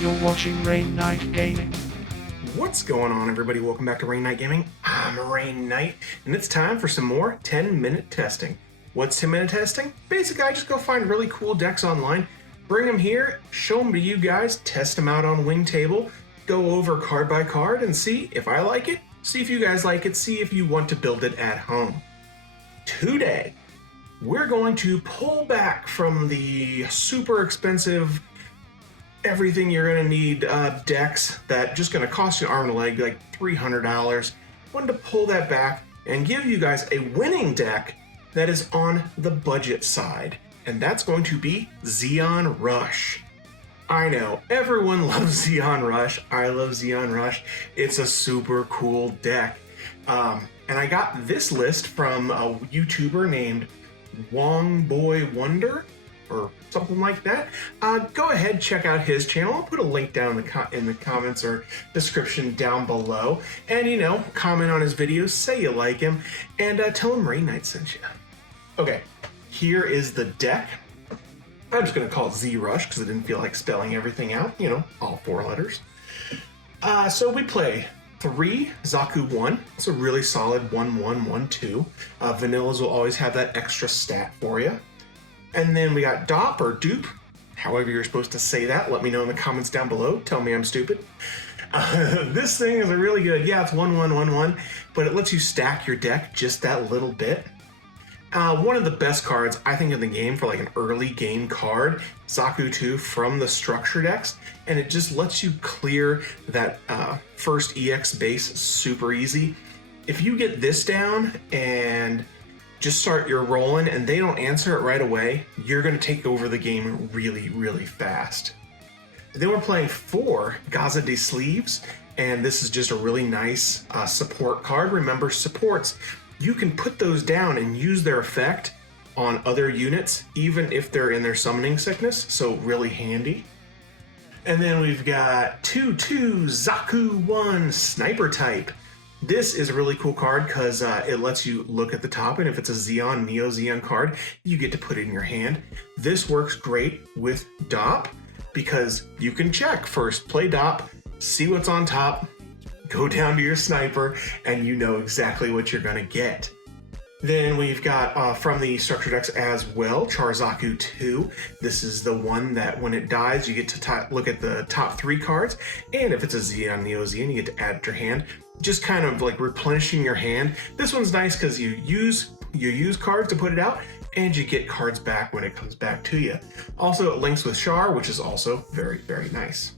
You're watching Rainnite Gaming. What's going on, everybody? Welcome back to Rainnite Gaming. I'm Rainnite, and it's time for some more 10-minute testing. What's 10-minute testing? Basically, I just go find really cool decks online, bring them here, show them to you guys, test them out on Wingtable, go over card by card, and see if I like it, see if you guys like it, see if you want to build it at home. Today, we're going to pull back from the super expensive everything you're going to need decks that just going to cost you an arm and a leg, like $300. Wanted to pull that back and give you guys a winning deck that is on the budget side, and that's going to be Zeon Rush. I know, everyone loves Zeon Rush. I love Zeon Rush. It's a super cool deck. And I got this list from a YouTuber named Wong Boy Wonder, or something like that. Go ahead, check out his channel. I'll put a link down in the comments or description down below. And, you know, comment on his videos, say you like him, and tell him Rainnite sent you. Okay, here is the deck. I'm just going to call it Z Rush because I didn't feel like spelling everything out, you know, all 4 letters. So we play 3 Zaku I. It's a really solid 1-1, 1-2. Vanillas will always have that extra stat for you. And then we got Dopp or Dupe, however you're supposed to say that. Let me know in the comments down below. Tell me I'm stupid. This thing is a really good, yeah, it's 1-1, 1-1, but it lets you stack your deck just that little bit. One of the best cards, I think, in the game for like an early game card, Zaku II from the structure decks, and it just lets you clear that first EX base super easy. If you get this down and just start your rolling and they don't answer it right away, you're going to take over the game really, really fast. Then we're playing 4 Gaza de Sleeves, and this is just a really nice support card. Remember, supports, you can put those down and use their effect on other units, even if they're in their summoning sickness, so really handy. And then we've got 2-2 Zaku I Sniper type. This is a really cool card because it lets you look at the top, and if it's a Zeon, Neo Zeon card, you get to put it in your hand. This works great with Dopp because you can check first, play Dopp, see what's on top, go down to your sniper, and you know exactly what you're gonna get. Then we've got from the structure decks as well, Char Zaku II. This is the one that when it dies, you get to look at the top 3 cards, and if it's a Zeon, Neo Zeon, you get to add it to your hand. Just kind of like replenishing your hand. This one's nice because you use cards to put it out, and you get cards back when it comes back to you. Also, it links with Char, which is also very, very nice.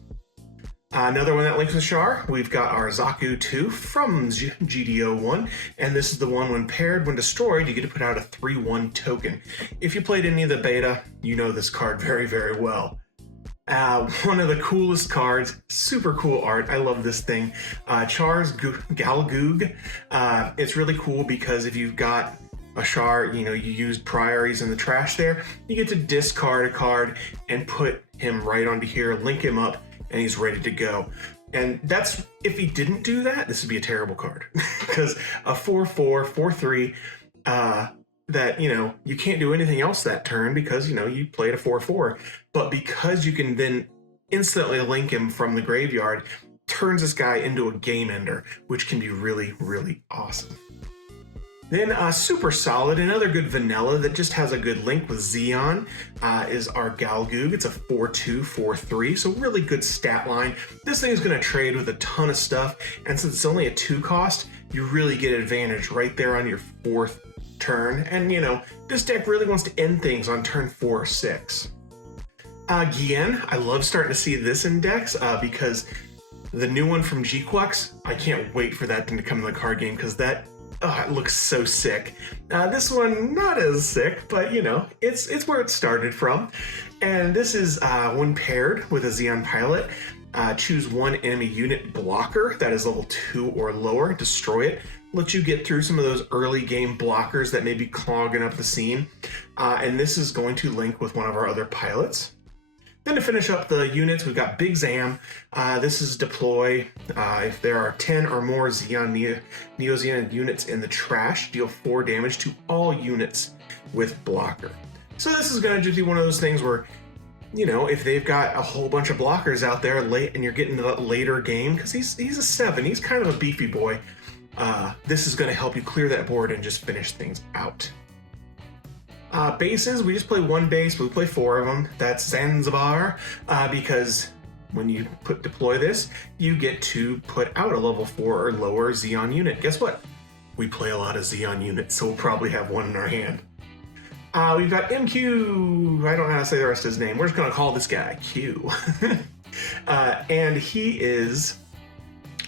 Another one that links with Char, we've got our Zaku II from GDO1, and this is the one when paired, when destroyed, you get to put out a 3-1 token. If you played any of the beta, you know this card very, very well. One of the coolest cards, super cool art, I love this thing. Char's Gelgoog. It's really cool because if you've got a Char, you know, you used priorities in the trash there, you get to discard a card and put him right onto here, link him up, and he's ready to go. And that's, if he didn't do that, this would be a terrible card. Because a 4-4, 4-3, that, you know, you can't do anything else that turn because, you know, you played a 4-4. But because you can then instantly link him from the graveyard, turns this guy into a game ender, which can be really, really awesome. Then super solid, another good vanilla that just has a good link with Zeon is our Gelgoog. It's a 4-2, 4-3, so really good stat line. This thing is going to trade with a ton of stuff, and since it's only a 2 cost, you really get advantage right there on your 4th turn. And you know, this deck really wants to end things on turn 4 or 6. Gyan, I love starting to see this in decks because the new one from GCG, I can't wait for that thing to come in the card game because that, oh, it looks so sick. This one, not as sick, but you know, it's where it started from. And this is when paired with a Zeon pilot, choose 1 enemy unit blocker that is level 2 or lower, destroy it. Let you get through some of those early game blockers that may be clogging up the scene. And this is going to link with one of our other pilots. Then to finish up the units, we've got Big Zam. This is deploy. If there are 10 or more Zeon Neo Zeon units in the trash, deal 4 damage to all units with blocker. So this is going to just be one of those things where you know, if they've got a whole bunch of blockers out there late and you're getting to the later game, because he's a 7, he's kind of a beefy boy, this is going to help you clear that board and just finish things out. Bases, we just play one base, but we play 4 of them. That's Zanzibar, because when you deploy this, you get to put out a level 4 or lower Zeon unit. Guess what? We play a lot of Zeon units, so we'll probably have one in our hand. We've got MQ, I don't know how to say the rest of his name. We're just going to call this guy Q. And he is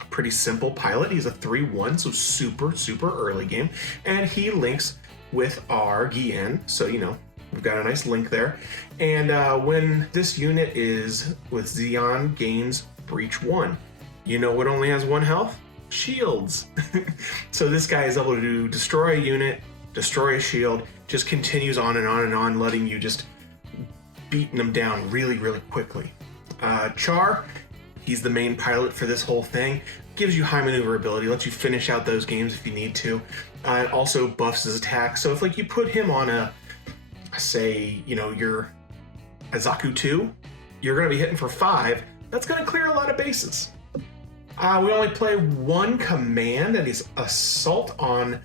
a pretty simple pilot. He's a 3-1, so super early game. And he links with our Gyan, so you know, we've got a nice link there. And when this unit is with Zeon gains breach 1, you know what only has 1 health? Shields. So this guy is able to destroy a unit, destroy a shield, just continues on and on and on, letting you just beating them down really quickly. Char, he's the main pilot for this whole thing. Gives you high maneuverability, lets you finish out those games if you need to. It also buffs his attack. So if like you put him on a, say, you know, you're a Zaku II, you're going to be hitting for 5. That's going to clear a lot of bases. We only play 1 command, and he's assault on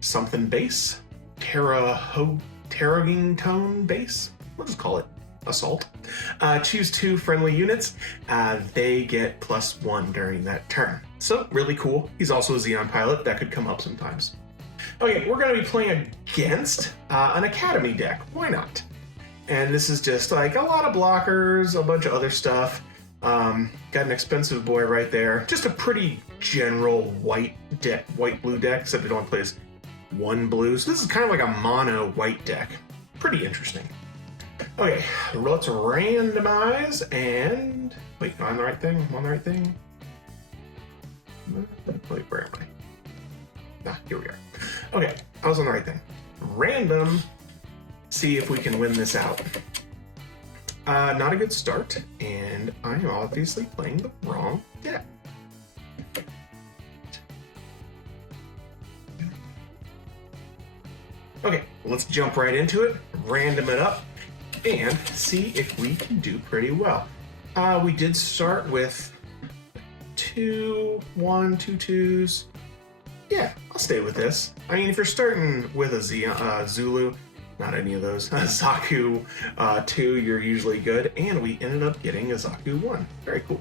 something base. Torrington base. We'll just call it assault. Choose 2 friendly units. They get +1 during that turn. So really cool. He's also a Zeon pilot. That could come up sometimes. Okay, we're going to be playing against an Academy deck. Why not? And this is just like a lot of blockers, a bunch of other stuff. Got an expensive boy right there. Just a pretty general white blue deck, except it only plays 1 blue. So this is kind of like a mono white deck. Pretty interesting. Okay, let's randomize and wait, am I on the right thing? Wait, where am I? Here we are. Okay, I was on the right thing. Random. See if we can win this out. Not a good start, and I am obviously playing the wrong deck. Okay, let's jump right into it, random it up, and see if we can do pretty well. We did start with 2 2s. Yeah, I'll stay with this. I mean, if you're starting with a Zulu, not any of those, Zaku II, you're usually good, and we ended up getting a Zaku I. Very cool.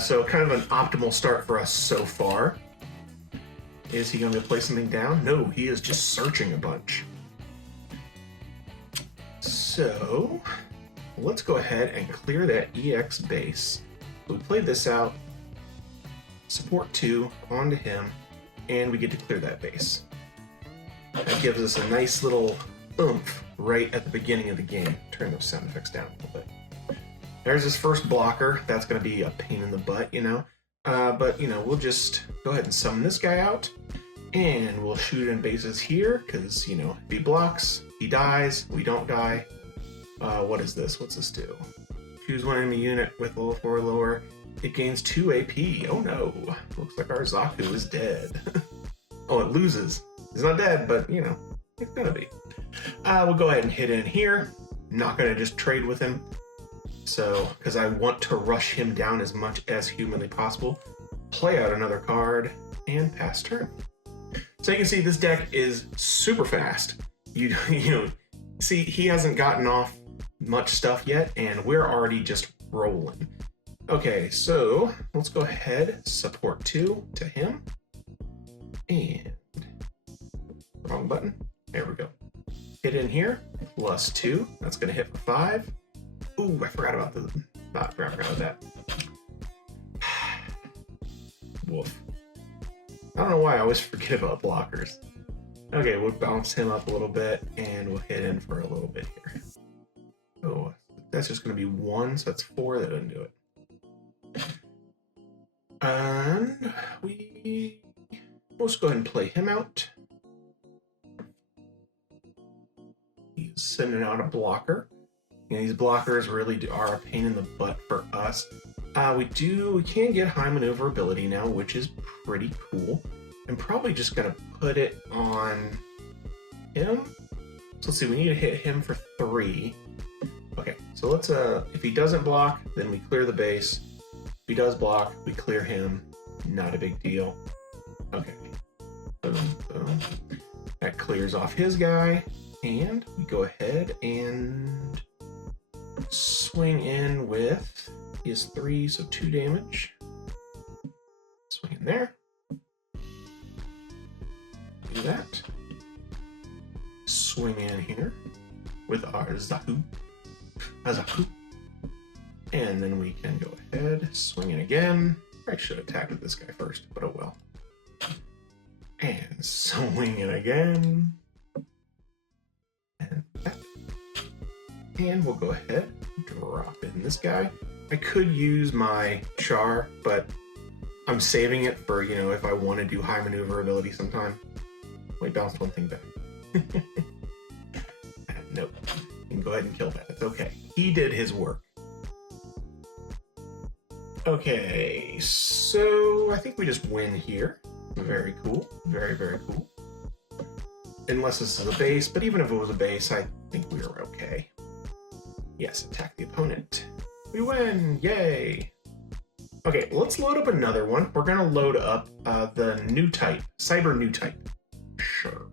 So kind of an optimal start for us so far. Is he going to play something down? No, he is just searching a bunch. So let's go ahead and clear that EX base. We played this out, support 2 onto him, and we get to clear that base. That gives us a nice little oomph right at the beginning of the game. Turn those sound effects down a little bit. There's his first blocker. That's going to be a pain in the butt, you know. But, you know, we'll just go ahead and summon this guy out, and we'll shoot in bases here, because, you know, if he blocks, he dies, we don't die. What is this? What's this do? Choose 1 enemy unit with level 4 or lower. It gains 2 AP. Oh no. Looks like our Zaku is dead. Oh, it loses. He's not dead, but, you know, it's gonna be. We'll go ahead and hit in here. Not gonna just trade with him. So, because I want to rush him down as much as humanly possible. Play out another card and pass turn. So you can see this deck is super fast. You know, see, he hasn't gotten off much stuff yet, and we're already just rolling. Okay, so let's go ahead, support 2 to him, and wrong button. There we go. Hit in here, +2. That's gonna hit for 5. Ooh, I forgot about that. Woof. I don't know why I always forget about blockers. Okay, we'll bounce him up a little bit, and we'll hit in for a little bit here. Oh, that's just going to be 1, so that's 4. That doesn't do it. And let's go ahead and play him out. He's sending out a blocker. You know, these blockers really are a pain in the butt for us. We can get high maneuverability now, which is pretty cool. I'm probably just gonna put it on him. So let's see, we need to hit him for 3. Okay, so let's, if he doesn't block, then we clear the base. If he does block, we clear him. Not a big deal. Okay. Boom, boom. That clears off his guy. And we go ahead and swing in with, he has 3, so 2 damage. Swing in there. Do that. Swing in here with our Zaku. And then we can go ahead, swing in again. I should have attacked this guy first, but oh well. And swing in again. And that. And we'll go ahead, drop in this guy. I could use my Char, but I'm saving it for, you know, if I want to do high maneuverability sometime. Wait, bounced one thing back. Nope. You can go ahead and kill that. It's okay. He did his work. Okay, so I think we just win here. Very cool. Very, very cool. Unless this is a base, but even if it was a base, I think we were okay. Yes, attack the opponent. We win! Yay! Okay, let's load up another one. We're gonna load up the new type, Cyber new type. Sure.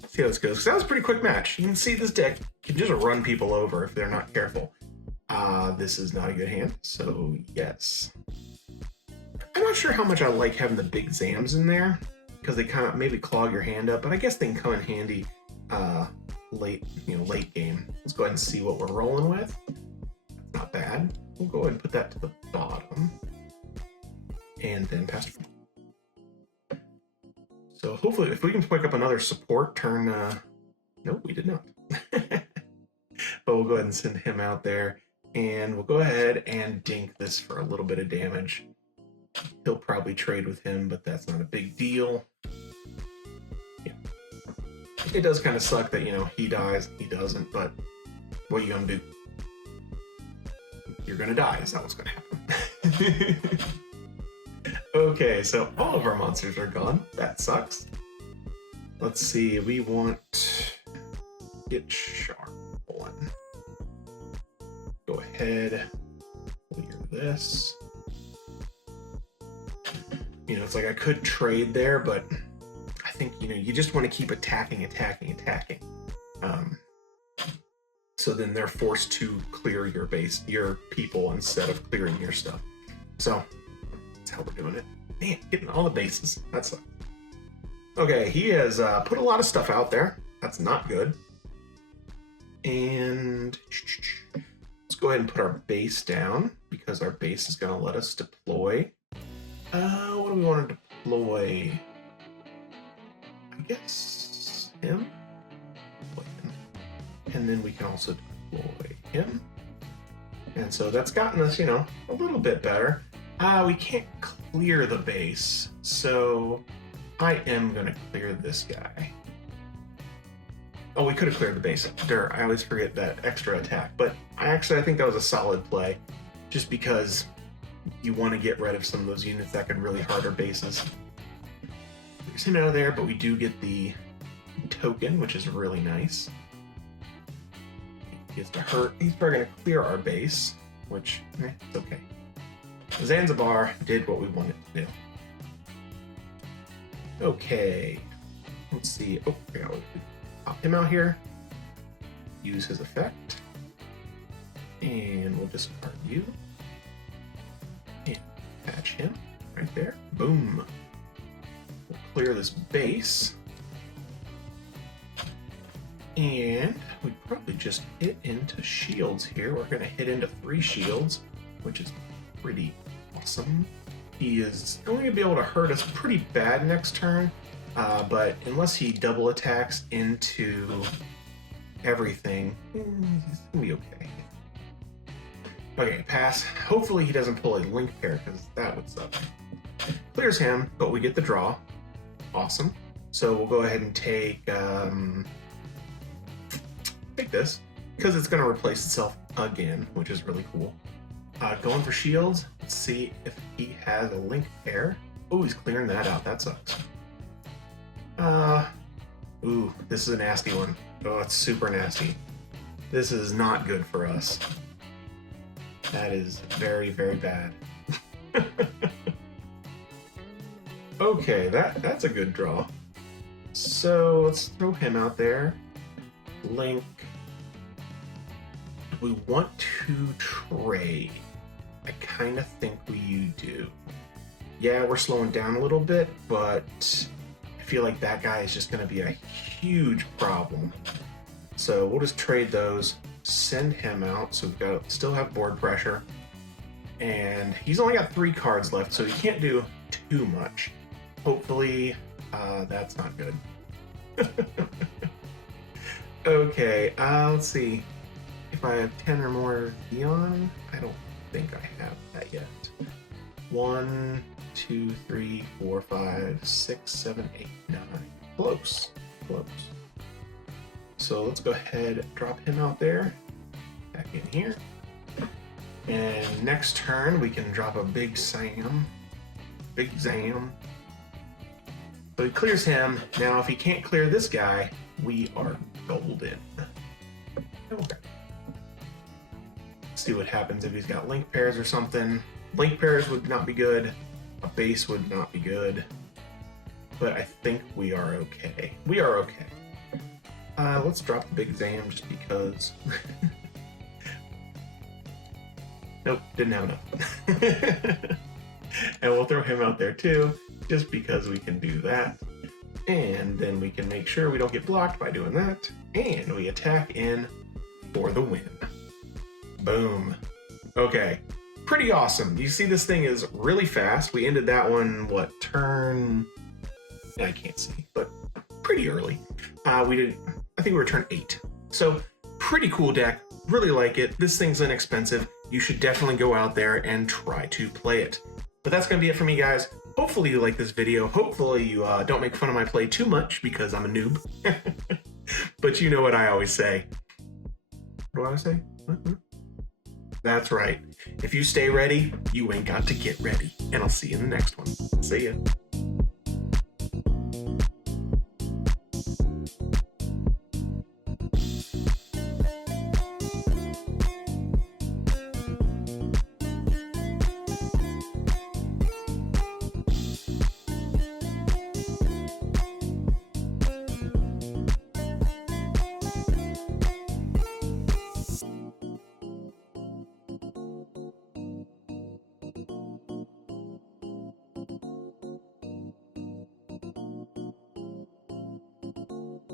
Let's see how this goes. 'Cause that was a pretty quick match. You can see this deck can just run people over if they're not careful. This is not a good hand, so yes. I'm not sure how much I like having the Big Zams in there, because they kind of maybe clog your hand up, but I guess they can come in handy late game. Let's go ahead and see what we're rolling with. Not bad. We'll go ahead and put that to the bottom. And then pass it. So hopefully, if we can pick up another support turn, nope, we did not. But we'll go ahead and send him out there, and we'll go ahead and dink this for a little bit of damage. He'll probably trade with him, but that's not a big deal. Yeah. It does kind of suck that, you know, he dies, he doesn't, but what are you gonna do? You're gonna die, is that what's gonna happen? Okay, so all of our monsters are gone. That sucks. Let's see, we want get Char one. Go ahead, clear this. You know, it's like I could trade there, but I think, you know, you just want to keep attacking. So then they're forced to clear your base, your people, instead of clearing your stuff. So that's how we're doing it. Man, getting all the bases. That sucks. Okay, he has put a lot of stuff out there. That's not good. And let's go ahead and put our base down, because our base is going to let us deploy. What do we want to deploy? I guess him. And then we can also deploy him. And so that's gotten us, you know, a little bit better. We can't clear the base, so I am going to clear this guy. Oh, we could have cleared the base. I always forget that extra attack. But I think that was a solid play, just because you want to get rid of some of those units that could really hurt our bases. There's him out of there, but we do get the token, which is really nice. He gets to hurt. He's probably going to clear our base, which, it's okay. Zanzibar did what we wanted to do. Okay. Let's see. Oh, I got to pop him out here. Use his effect. And we'll discard you. And patch him right there. Boom. We'll clear this base. And we probably just hit into shields here. We're going to hit into 3 shields, which is pretty awesome. He is going to be able to hurt us pretty bad next turn, but unless he double attacks into everything, he's going to be okay. Okay, pass. Hopefully he doesn't pull a link pair, because that would suck. Clears him, but we get the draw. Awesome. So we'll go ahead and take this, because it's going to replace itself again, which is really cool. Going for shields. Let's see if he has a link pair. Oh, he's clearing that out. That sucks. Ooh, this is a nasty one. Oh, it's super nasty. This is not good for us. That is very, very bad. Okay, that's a good draw. So let's throw him out there. Link. We want to trade. I kind of think we do. Yeah, we're slowing down a little bit, but I feel like that guy is just going to be a huge problem. So we'll just trade those, send him out. So we've got to still have board pressure. And he's only got 3 cards left, so he can't do too much. Hopefully, that's not good. Okay, let's see. If I have 10 or more Zeon, I don't think I have that yet. 1, 2, 3, 4, 5, 6, 7, 8, 9. Close. Close. So let's go ahead and drop him out there. Back in here. And next turn, we can drop a Big Zam. Big Zam. So he clears him. Now, if he can't clear this guy, we are golden. Okay. See what happens if he's got link pairs or something. Link pairs would not be good. A base would not be good. But I think we are okay. We are okay. Let's drop the Big Zam just because. Nope, didn't have enough. And we'll throw him out there too, just because we can do that. And then we can make sure we don't get blocked by doing that. And we attack in for the win. Boom. Okay, pretty awesome. You see this thing is really fast. We ended that one, what, turn... I can't see, but pretty early. I think we were turn 8. So pretty cool deck. Really like it. This thing's inexpensive. You should definitely go out there and try to play it. But that's going to be it for me, guys. Hopefully you like this video. Hopefully you don't make fun of my play too much because I'm a noob. But you know what I always say. What do I always say? That's right. If you stay ready, you ain't got to get ready. And I'll see you in the next one. See ya.